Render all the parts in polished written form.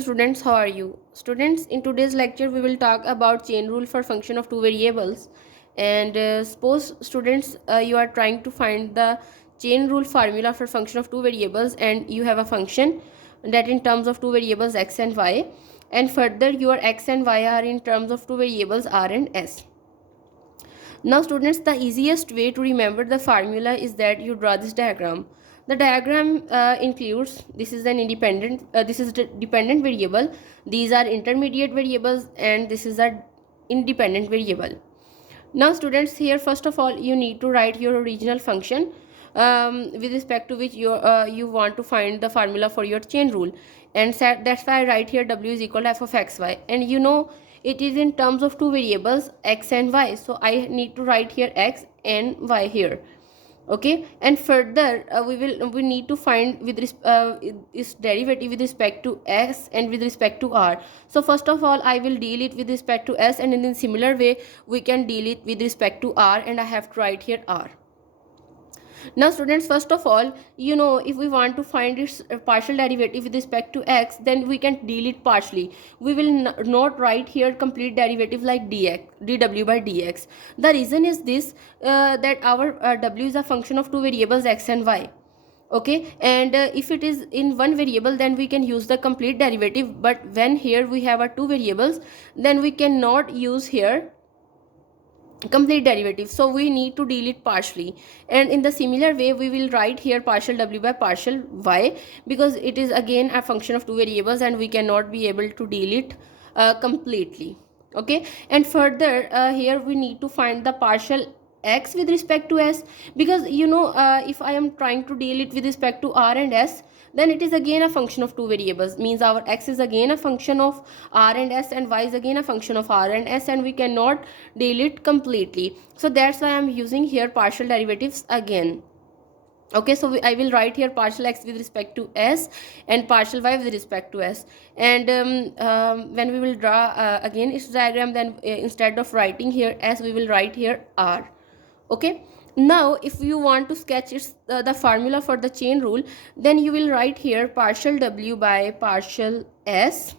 Students, how are you? Students, in today's lecture we will talk about chain rule for function of two variables. And suppose students, you are trying to find the chain rule formula for function of two variables, and you have a function that in terms of two variables x and y, and further your x and y are in terms of two variables r and s. Now students, the easiest way to remember the formula is that you draw this diagram. The diagram includes, this is an independent, this is the dependent variable, these are intermediate variables, and this is a independent variable. Now students, here first of all you need to write your original function with respect to which you want to find the formula for your chain rule, and that's why I write here w is equal to f of xy, and you know it is in terms of two variables x and y, so I need to write here x and y here. Okay, and further we need to find with its derivative with respect to s and with respect to r. So first of all I will deal it with respect to s, and in a similar way we can deal it with respect to r, and I have to write here r. Now students, first of all, you know, if we want to find its partial derivative with respect to x, then we can deal it partially. We will not write here complete derivative like dw by dx. The reason is this, that our w is a function of two variables x and y. Okay, and if it is in one variable, then we can use the complete derivative, but when here we have two variables, then we cannot use here complete derivative, so we need to deal it partially. And in the similar way we will write here partial w by partial y, because it is again a function of two variables and we cannot be able to deal it completely. Okay, and further here we need to find the partial x with respect to s, because you know, if I am trying to deal it with respect to r and s, then it is again a function of two variables, means our x is again a function of r and s, and y is again a function of r and s, and we cannot deal it completely. So that's why I'm using here partial derivatives again. Okay, so I will write here partial x with respect to s and partial y with respect to s, and when we will draw again its diagram, then instead of writing here s, we will write here r. Okay, now if you want to sketch its the formula for the chain rule, then you will write here partial w by partial s,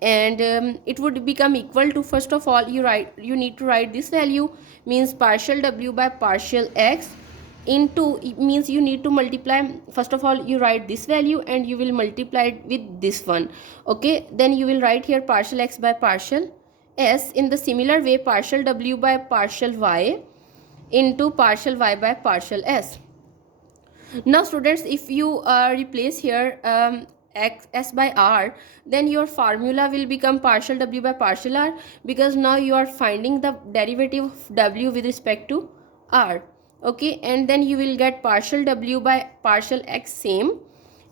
and it would become equal to, first of all you need to write this value, means partial w by partial x into, it means you need to multiply, first of all you write this value and you will multiply it with this one. Okay, then you will write here partial x by partial s. In the similar way, partial w by partial y into partial y by partial s. Now students, if you replace here s by r, then your formula will become partial w by partial r, because now you are finding the derivative of w with respect to r. Okay, and then you will get partial w by partial x same,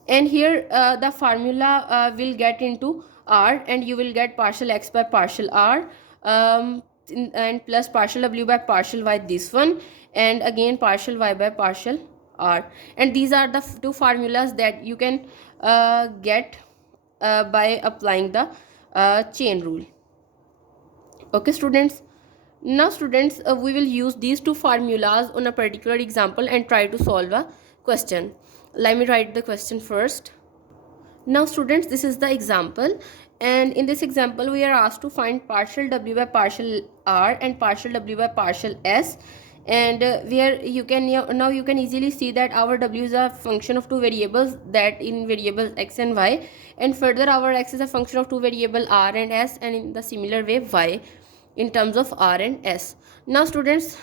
and here the formula will get into r, and you will get partial x by partial r, and plus partial w by partial y, this one, and again partial y by partial r. And these are the two formulas that you can get by applying the chain rule. Okay students, now students, we will use these two formulas on a particular example and try to solve a question. Let me write the question first. Now students, this is the example, and in this example we are asked to find partial w by partial r and partial w by partial s, and where you can now you can easily see that our w is a function of two variables, that in variables x and y, and further our x is a function of two variable r and s, and in the similar way y in terms of r and s. Now students,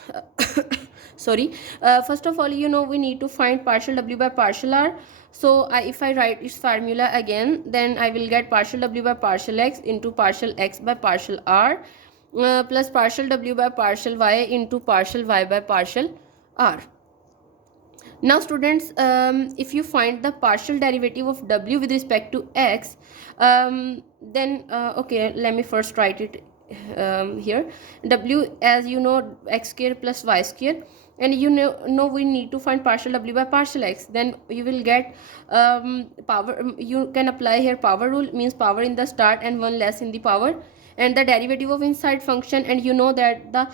sorry, first of all, you know, we need to find partial w by partial r. So if I write its formula again, then I will get partial w by partial x into partial x by partial r, plus partial w by partial y into partial y by partial r. Now students, if you find the partial derivative of w with respect to x, then okay, let me first write it here. W, as you know, x square plus y square, and you know we need to find partial w by partial x, then you will get power, you can apply here power rule, means power in the start and one less in the power, and the derivative of inside function, and you know that the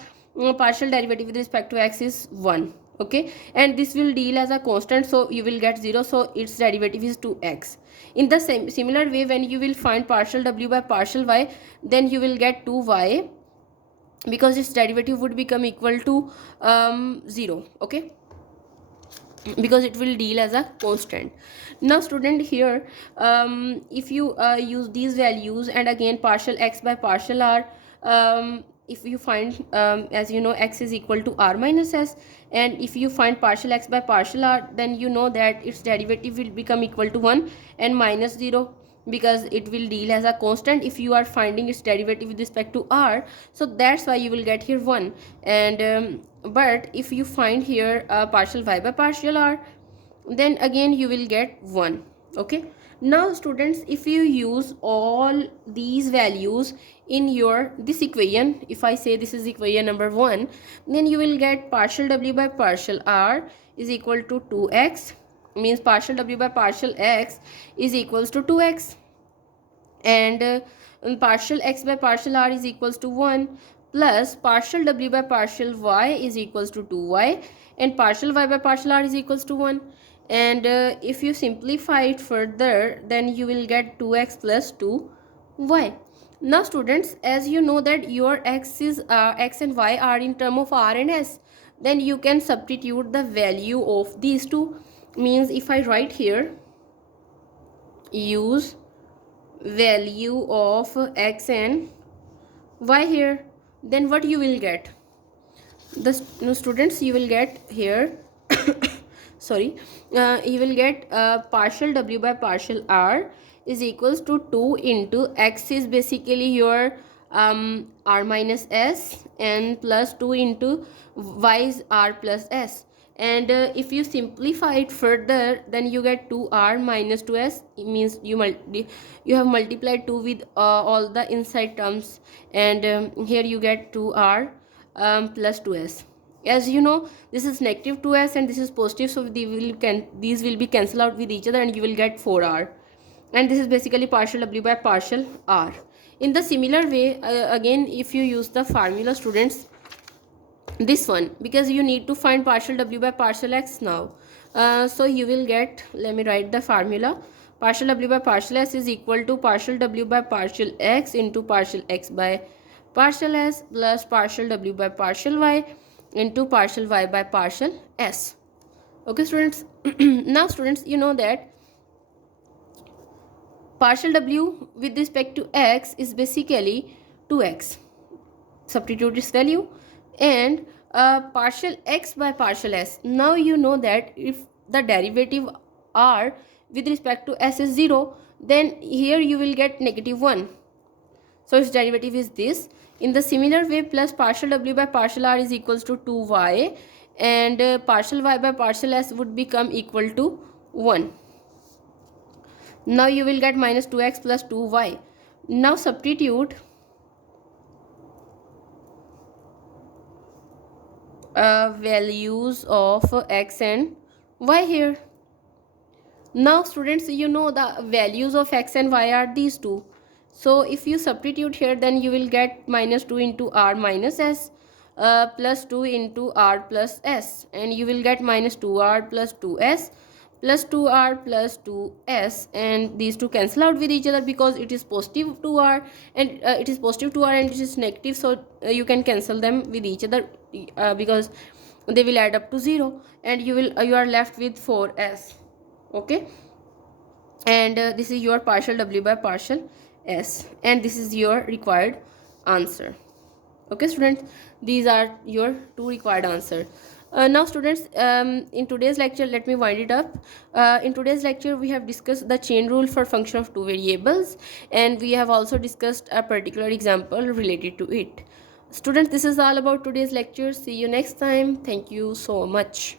partial derivative with respect to x is 1. okay, and this will deal as a constant, so you will get 0, so its derivative is 2x. In the similar way, when you will find partial w by partial y, then you will get 2y, because its derivative would become equal to 0, okay, because it will deal as a constant. Now student, here if you use these values, and again partial x by partial r, if you find, as you know, x is equal to r minus s, and if you find partial x by partial r, then you know that its derivative will become equal to 1 and minus 0, because it will deal as a constant if you are finding its derivative with respect to r. So that's why you will get here 1. And but if you find here partial y by partial r, then again you will get 1, okay. Now students, if you use all these values in your this equation, if I say this is equation number 1, then you will get partial w by partial r is equal to 2x, means partial w by partial x is equals to 2x, and partial x by partial r is equals to 1, plus partial w by partial y is equals to 2y, and partial y by partial r is equals to 1. And if you simplify it further, then you will get 2x plus 2y. Now students, as you know that your x and y are in term of r and s, then you can substitute the value of these two. Means if I write here, use value of x and y here, then what you will get? The students, you will get here sorry, you will get partial w by partial r is equals to 2 into x is basically your r minus s, and plus 2 into y is r plus s. And if you simplify it further, then you get 2r minus 2s. It means you have multiplied 2 with all the inside terms, and here you get 2r plus 2s. As you know, this is negative 2s and this is positive, so these will be cancelled out with each other, and you will get 4r. And this is basically partial w by partial r. In the similar way, again, if you use the formula, students, this one, because you need to find partial w by partial x now, so you will get, let me write the formula. Partial w by partial s is equal to partial w by partial x into partial x by partial s plus partial w by partial y into partial y by partial s. Okay students. Now students, you know that partial w with respect to x is basically 2x. Substitute this value. And partial x by partial s, now you know that if the derivative r with respect to s is 0, then here you will get negative 1, so its derivative is this. In the similar way, plus partial w by partial r is equals to 2y, and partial y by partial s would become equal to 1. Now you will get minus 2x plus 2y. Now substitute values of x and y here. Now students, you know the values of x and y are these two. So if you substitute here, then you will get minus 2 into r minus s plus 2 into r plus s, and you will get minus 2r plus 2s plus 2r plus 2s, and these two cancel out with each other because it is positive 2r and it is positive 2r and it is negative, so you can cancel them with each other because they will add up to 0, and you are left with 4s. Okay, and this is your partial w by partial s, and this is your required answer. Okay students, these are your two required answer. Now students, in today's lecture, let me wind it up. In today's lecture, we have discussed the chain rule for function of two variables, and we have also discussed a particular example related to it. Students, this is all about today's lecture. See you next time. Thank you so much.